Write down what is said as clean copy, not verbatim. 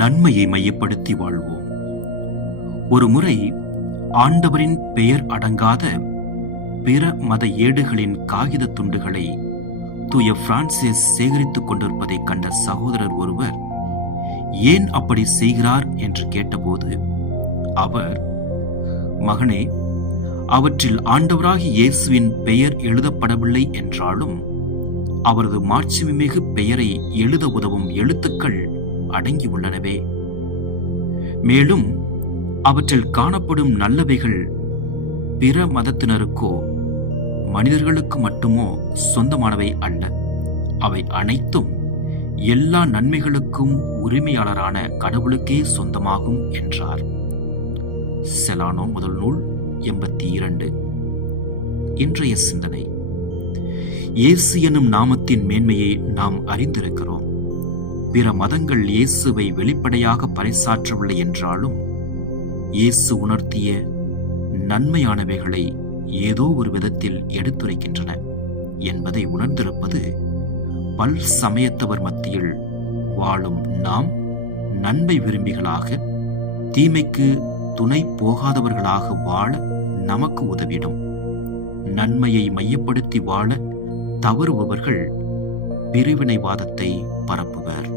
நன்மையை மையப்படுத்தி வாழ்வோம். ஒரு முறை ஆண்டவரின் பெயர் அடங்காத பிற மத ஏடுகளின் காகித துண்டுகளை தூய பிரான்சிஸ் சேகரித்துக் கொண்டிருப்பதைக் கண்ட சகோதரர் ஒருவர் ஏன் அப்படி செய்கிறார் என்று கேட்டபோது அவர், மகனே, அவற்றில் ஆண்டவராகிய இயேசுவின் பெயர் எழுதப்படவில்லை என்றாலும் அவரது மாட்சிமிகு பெயரை எழுத உதவும் எழுத்துக்கள் அடங்கியுள்ளனவே. மேலும் அவற்றில் காணப்படும் நல்லவைகள் பிற மதத்தினருக்கோ மனிதர்களுக்கு மட்டுமோ சொந்தமானவை அல்ல. அவை அனைத்தும் எல்லா நன்மைகளுக்கும் உரிமையாளரான கடவுளுக்கே சொந்தமாகும் என்றார். செலானோ முதல் நூல் 82. இன்றைய சிந்தனை: இயேசு எனும் நாமத்தின் மேன்மையை நாம் அறிந்திருக்கிறோம். பிற மதங்கள் இயேசுவை வெளிப்படையாக பறைசாற்றவில்லை என்றாலும் இயேசு உணர்த்திய நன்மையானவைகளை ஏதோ ஒரு விதத்தில் எடுத்துரைக்கின்றன என்பதை உணர்ந்திருப்பது பல் சமயத்தவர் மத்தியில் வாழும் நாம் நன்மை விரும்பிகளாக, தீமைக்கு துணை போகாதவர்களாக வாழ நமக்கு உதவிடும். நன்மையை மையப்படுத்தி வாழ தவறுபவர்கள் பிரிவினைவாதத்தை பரப்புவர்.